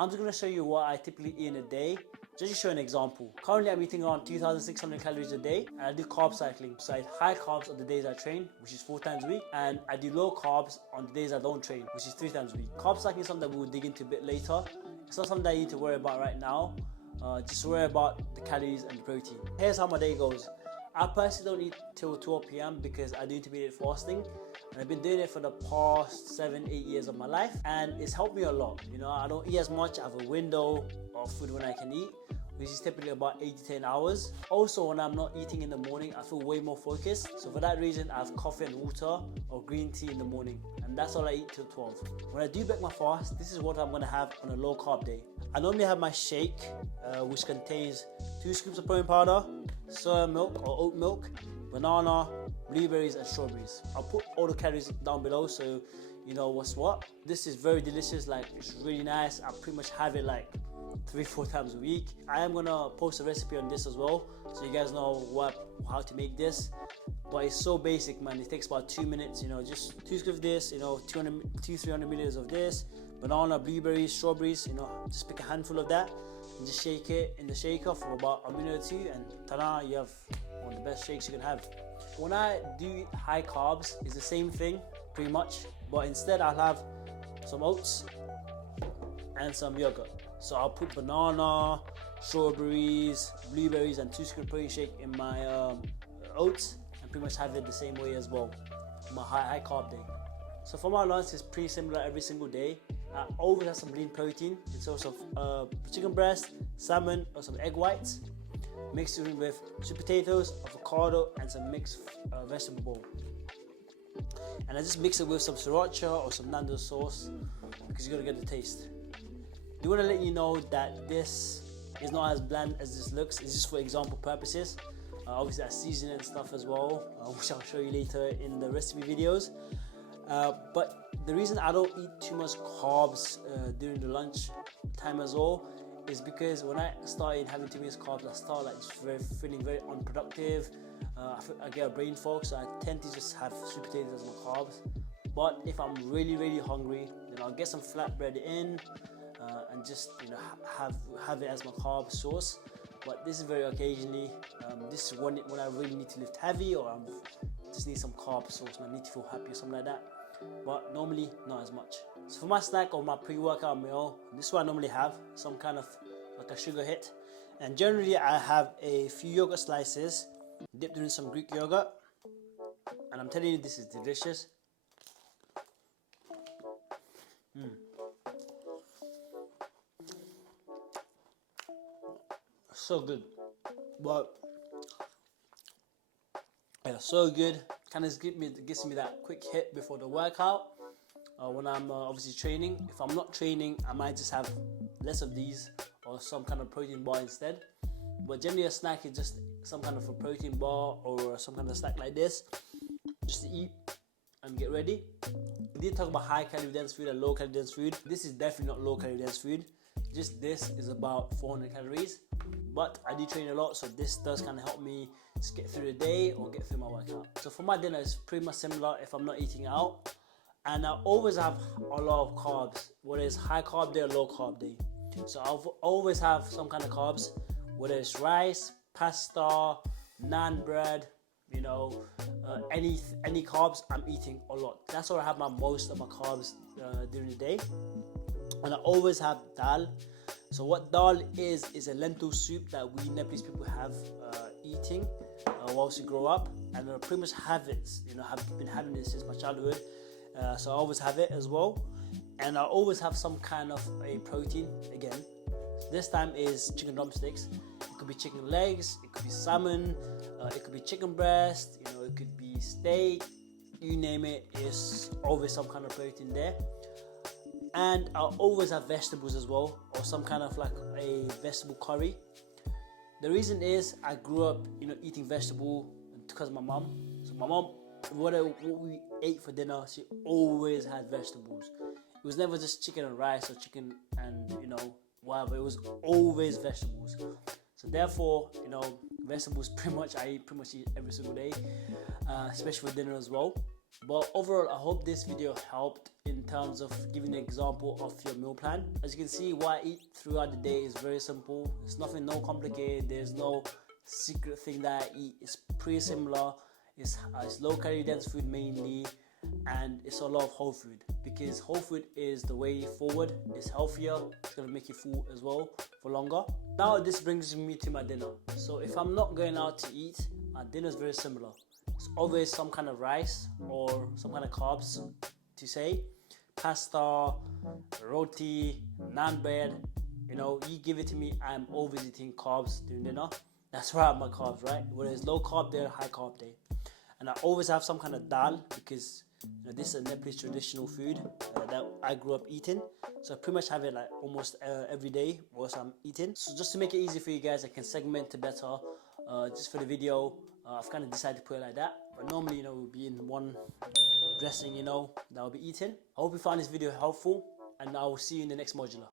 I'm just going to show you what I typically eat in a day, just to show an example. Currently I'm eating around 2,600 calories a day, and I do carb cycling. So I eat high carbs on the days I train, which is 4 times a week, and I do low carbs on the days I don't train, which is 3 times a week. Carb cycling is something that we'll dig into a bit later. It's not something that you need to worry about right now. Just worry about the calories and the protein. Here's how my day goes. I personally don't eat till 12 p.m. because I do intermittent fasting, and I've been doing it for the past 7-8 years of my life, and it's helped me a lot. You know, I don't eat as much. I have a window of food when I can eat, which is typically about 8 to 10 hours. Also, when I'm not eating in the morning, I feel way more focused. So for that reason, I have coffee and water or green tea in the morning, and that's all I eat till 12. When I do break my fast, this is what I'm gonna have on a low carb day. I normally have my shake, which contains 2 scoops of protein powder, soya milk or oat milk, banana, blueberries and strawberries. I'll put all the calories down below so you know what's what. This is very delicious, like it's really nice. I pretty much have it like 3-4 times a week. I am gonna post a recipe on this as well, so you guys know how to make this. But it's so basic, man. It takes about 2 minutes, you know, just 2 scoops of this, you know, 200-300 milliliters of this, banana, blueberries, strawberries, you know, just pick a handful of that and just shake it in the shaker for about a minute or 2, and ta-da, you have one of the best shakes you can have. When I do high carbs, it's the same thing pretty much, but instead I'll have some oats and some yogurt. So I'll put banana, strawberries, blueberries and 2 scoops protein shake in my oats, and pretty much have it the same way as well, my high carb day. So for my lunch, it's pretty similar every single day. I always have some lean protein. It's also chicken breast, salmon or some egg whites, mixed in with sweet potatoes, avocado and some mixed vegetable bowl. And I just mix it with some sriracha or some Nando's sauce because you gotta get the taste. I do want to let you know that this is not as bland as this looks. It's just for example purposes. Obviously I season it and stuff as well, which I'll show you later in the recipe videos. But the reason I don't eat too much carbs during the lunch time as well is because when I started having too many carbs, I start like just feeling very unproductive. I get a brain fog, so I tend to just have sweet potatoes as my carbs. But if I'm really hungry, then I'll get some flatbread in and just, you know, have it as my carb source. But this is very occasionally. This is when I really need to lift heavy, or I just need some carb source and I need to feel happy or something like that. But normally not as much. So for my snack or my pre-workout meal, this is what I normally have, some kind of like a sugar hit. And generally I have a few yogurt slices dipped in some Greek yogurt, and I'm telling you, this is delicious. So good. But yeah, so good. Kind of gives me that quick hit before the workout. When I'm obviously training. If I'm not training, I might just have less of these or some kind of protein bar instead. But generally a snack is just some kind of a protein bar or some kind of snack like this, just to eat and get ready. We did talk about high calorie dense food and low calorie dense food. This is definitely not low calorie dense food. Just this is about 400 calories. But I do train a lot, so this does kind of help me just get through the day or get through my workout. So for my dinner, it's pretty much similar if I'm not eating out. And I always have a lot of carbs, whether it's high carb day or low carb day. So I'll always have some kind of carbs, whether it's rice, pasta, naan bread, you know, any carbs, I'm eating a lot. That's where I have most of my carbs during the day. And I always have dal. So what dal is a lentil soup that we Nepalese people have eating whilst we grow up, and I pretty much have it. You know, have been having it since my childhood. So I always have it as well, and I always have some kind of a protein. Again, this time is chicken drumsticks. It could be chicken legs, it could be salmon, it could be chicken breast. You know, it could be steak. You name it. It's always some kind of protein there. And I always have vegetables as well, or some kind of like a vegetable curry. The reason is I grew up, you know, eating vegetable because of my mom. So my mom, what we ate for dinner, she always had vegetables. It was never just chicken and rice or chicken and, you know, whatever. It was always vegetables. So therefore, you know, vegetables I eat pretty much every single day, especially for dinner as well. But overall, I hope this video helped in terms of giving an example of your meal plan. As you can see, what I eat throughout the day is very simple. It's nothing no complicated. There's no secret thing that I eat. It's pretty similar. It's low calorie dense food mainly, and it's a lot of whole food, because whole food is the way forward. It's healthier, it's gonna make you full as well for longer. Now this brings me to my dinner. So if I'm not going out to eat, my dinner is very similar. It's always some kind of rice or some kind of carbs, to say pasta, roti, naan bread. You know, you give it to me, I'm always eating carbs during dinner. That's where I have my carbs, right? Whether it's low carb day, high carb day. And I always have some kind of dal, because this is a Nepalese traditional food that I grew up eating. So I pretty much have it like almost every day whilst I'm eating. So just to make it easy for you guys, I can segment it better. Just for the video, I've kind of decided to put it like that. But normally, we'll be in one dressing, that I'll be eating. I hope you found this video helpful, and I will see you in the next modular.